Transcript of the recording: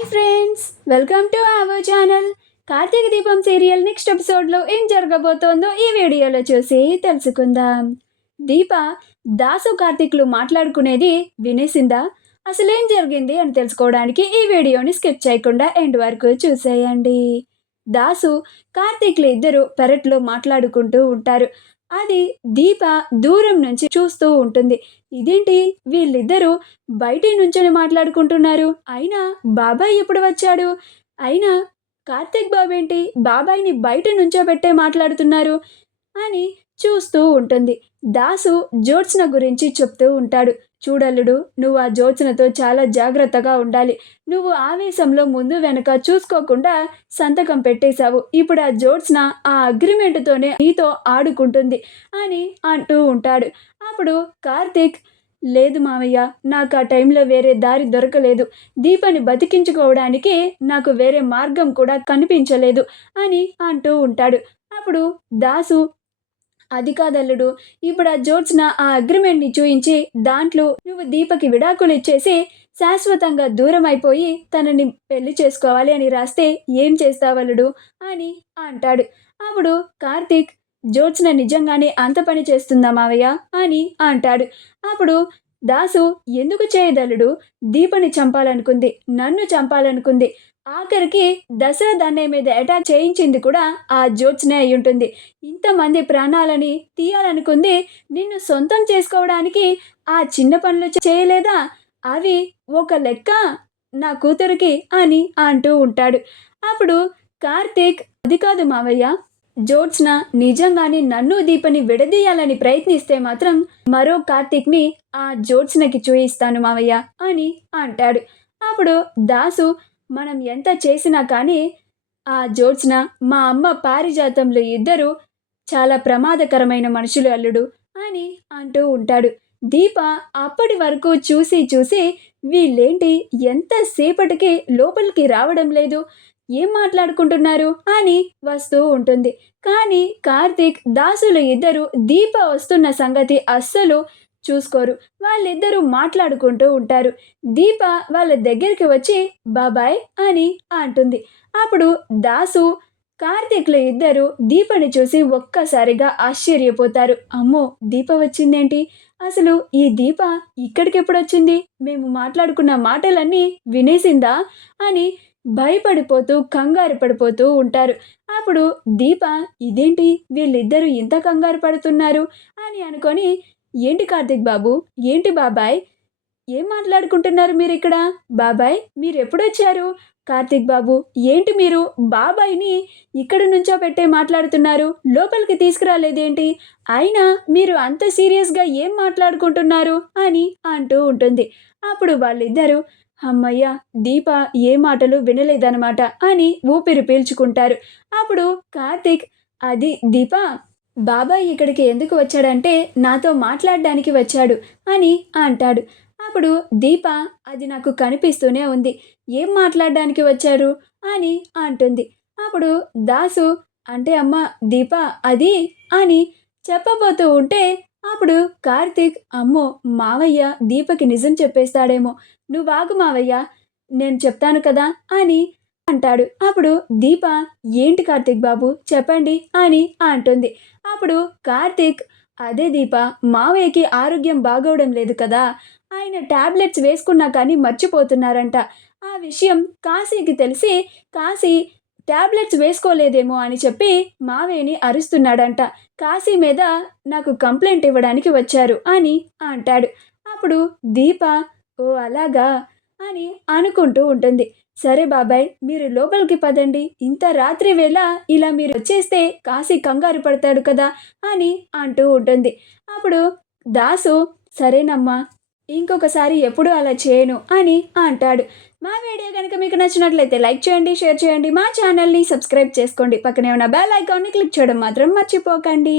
Hi friends, welcome to our channel. Karthika Deepam serial next ఎపిసోడ్లో ఏం జరగబోతోందో ఈ వీడియోలో చూసి తెలుసుకుందాం. దీప దాసు కార్తీక్లు మాట్లాడుకునేది వినేసిందా? అసలు ఏం జరిగింది అని తెలుసుకోవడానికి ఈ వీడియోని స్కిప్ చేయకుండా ఎండ్ వరకు చూసేయండి. దాసు కార్తీక్లు ఇద్దరు పెరట్లో మాట్లాడుకుంటూ ఉంటారు. అది దీప దూరం నుంచి చూస్తూ ఉంటుంది. ఇదేంటి వీళ్ళిద్దరూ బయటి నుంచొని మాట్లాడుకుంటున్నారు, అయినా బాబాయ్ ఎప్పుడు వచ్చాడు, అయినా కార్తీక్ బాబేంటి బాబాయ్ని బయట నుంచోబెట్టే మాట్లాడుతున్నారు అని చూస్తూ ఉంటుంది. దాసు జ్యోత్స్న గురించి చెప్తూ ఉంటాడు. చూడల్లుడు, నువ్వు ఆ జ్యోత్స్నతో చాలా జాగ్రత్తగా ఉండాలి. నువ్వు ఆవేశంలో ముందు వెనక చూసుకోకుండా సంతకం పెట్టేశావు. ఇప్పుడు ఆ జ్యోత్స్న ఆ అగ్రిమెంట్తోనే నీతో ఆడుకుంటుంది అని అంటూ ఉంటాడు. అప్పుడు కార్తీక్, లేదు మావయ్య, నాకు ఆ టైంలో వేరే దారి దొరకలేదు. దీపని బతికించుకోవడానికి నాకు వేరే మార్గం కూడా కనిపించలేదు అని అంటూ ఉంటాడు. అప్పుడు దాసు, అది కాదల్లుడు, ఇప్పుడు ఆ జ్యోత్స్న ఆ అగ్రిమెంట్ని చూయించి దాంట్లో నువ్వు దీపకి విడాకులు ఇచ్చేసి శాశ్వతంగా దూరం అయిపోయి తనని పెళ్లి చేసుకోవాలి అని రాస్తే ఏం చేస్తావల్లుడు అని అంటాడు. అప్పుడు కార్తీక్, జ్యోత్స్న నిజంగానే అంత పని చేస్తుందా మావయ్య అని అంటాడు. అప్పుడు దాసు, ఎందుకు చేయదల్లుడు, దీపని చంపాలనుకుంది, నన్ను చంపాలనుకుంది, ఆఖరికి దశరథ్ అన్నయ్య మీద అటాక్ చేయించింది కూడా ఆ జ్యోత్స్నే అయి ఉంటుంది. ఇంతమంది ప్రాణాలని తీయాలనుకుంది నిన్ను సొంతం చేసుకోవడానికి ఆ చిన్న పనులు చేయలేదా? అవి ఒక లెక్క నా కూతురికి అని అంటూ ఉంటాడు. అప్పుడు కార్తీక్, అది కాదు మావయ్య, జ్యోత్స్న నిజంగానే నన్ను దీపని విడదీయాలని ప్రయత్నిస్తే మాత్రం మరో కార్తీక్ని ఆ జ్యోత్స్నకి చూయిస్తాను మావయ్య అని అంటాడు. అప్పుడు దాసు, మనం ఎంత చేసినా కానీ ఆ జ్యోత్స్న, మా అమ్మ పారిజాతంలో ఇద్దరు చాలా ప్రమాదకరమైన మనుషులు అల్లుడు అని అంటూ ఉంటాడు. దీప అప్పటి వరకు చూసి చూసి వీళ్ళేంటి ఎంతసేపటికి లోపలికి రావడం లేదు, ఏం మాట్లాడుకుంటున్నారు అని వస్తూ ఉంటుంది. కానీ కార్తీక్, దాసులు ఇద్దరు దీప వస్తున్న సంగతి అస్సలు చూసుకోరు. వాళ్ళిద్దరూ మాట్లాడుకుంటూ ఉంటారు. దీప వాళ్ళ దగ్గరికి వచ్చి బాబాయ్ అని అంటుంది. అప్పుడు దాసు, కార్తీక్లు ఇద్దరు దీపని చూసి ఒక్కసారిగా ఆశ్చర్యపోతారు. అమ్మో, దీప వచ్చిందేంటి, అసలు ఈ దీప ఇక్కడికి ఎప్పుడు వచ్చింది, మేము మాట్లాడుకున్న మాటలన్నీ వినేసిందా అని భయపడిపోతూ కంగారు పడిపోతూ ఉంటారు. అప్పుడు దీప, ఇదేంటి వీళ్ళిద్దరూ ఇంత కంగారు పడుతున్నారు అని అనుకొని, ఏంటి కార్తీక్ బాబు, ఏంటి బాబాయ్, ఏం మాట్లాడుకుంటున్నారు మీరు ఇక్కడ, బాబాయ్ మీరు ఎప్పుడొచ్చారు, కార్తీక్ బాబు ఏంటి మీరు బాబాయ్ని ఇక్కడ నుంచో పెట్టే మాట్లాడుతున్నారు, లోపలికి తీసుకురాలేదేంటి, అయినా మీరు అంత సీరియస్గా ఏం మాట్లాడుకుంటున్నారు అని అంటూ ఉంటుంది. అప్పుడు వాళ్ళిద్దరూ, అమ్మయ్య, దీప ఏ మాటలు వినలేదనమాట అని ఊపిరి పీల్చుకుంటారు. అప్పుడు కార్తీక్, అది దీప, బాబాయ్ ఇక్కడికి ఎందుకు వచ్చాడంటే నాతో మాట్లాడడానికి వచ్చాడు అని అంటాడు. అప్పుడు దీప, అది నాకు కనిపిస్తూనే ఉంది, ఏం మాట్లాడడానికి వచ్చారు అని అంటుంది. అప్పుడు దాసు, అంటే అమ్మ దీప అది అని చెప్పబోతూ ఉంటే అప్పుడు కార్తీక్, అమ్మో, మావయ్య దీపకి నిజం చెప్పేస్తాడేమో, నువ్వాగు మావయ్య, నేను చెప్తాను కదా అని అంటాడు. అప్పుడు దీప, ఏంటి కార్తీక్ బాబు చెప్పండి అని అంటుంది. అప్పుడు కార్తీక్, అదే దీప, మావయ్యకి ఆరోగ్యం బాగోవడం లేదు కదా, ఆయన టాబ్లెట్స్ వేసుకున్నా కానీ మర్చిపోతున్నారంట. ఆ విషయం కాశీకి తెలిసి కాశీ టాబ్లెట్స్ వేసుకోలేదేమో అని చెప్పి మావయ్యని అరుస్తున్నాడంట. కాశీ మీద నాకు కంప్లైంట్ ఇవ్వడానికి వచ్చారు అని అంటాడు. అప్పుడు దీప, ఓ అలాగా అని అనుకుంటూ ఉంటుంది. సరే బాబాయ్, మీరు లోపలికి పదండి, ఇంత రాత్రి వేళ ఇలా మీరు వచ్చేస్తే కాశీ కంగారు పడతాడు కదా అని అంటూ ఉంటుంది. అప్పుడు దాసు, సరేనమ్మా, ఇంకొకసారి ఎప్పుడూ అలా చేయను అని అంటాడు. మా వీడియో కనుక మీకు నచ్చినట్లయితే లైక్ చేయండి, షేర్ చేయండి, మా ఛానల్ని సబ్స్క్రైబ్ చేసుకోండి, పక్కనే ఉన్న బెల్ ఐకాన్ని క్లిక్ చేయడం మాత్రం మర్చిపోకండి.